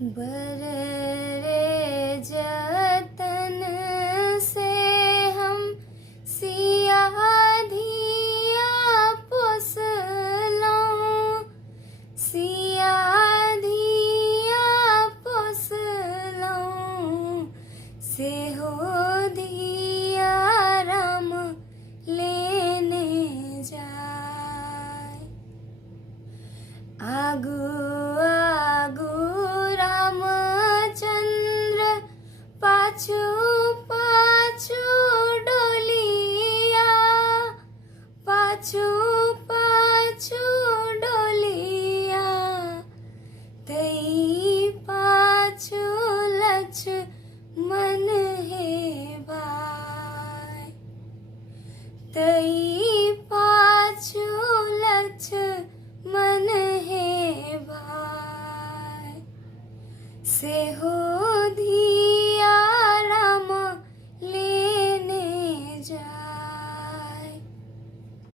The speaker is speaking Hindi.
बर रे जतन से हम सिया धिया पोसलौं, सिया धिया पोसलौं, से हो धिया राम लेने जाय। आगू आगू रामचंद्र, पाछू पाछू डोलिया, पाछू पाछू डोलिया, तई पाछू लक्ष्मण हे भाई, तई पाछू लक्ष्मण हे भाई, से हो धी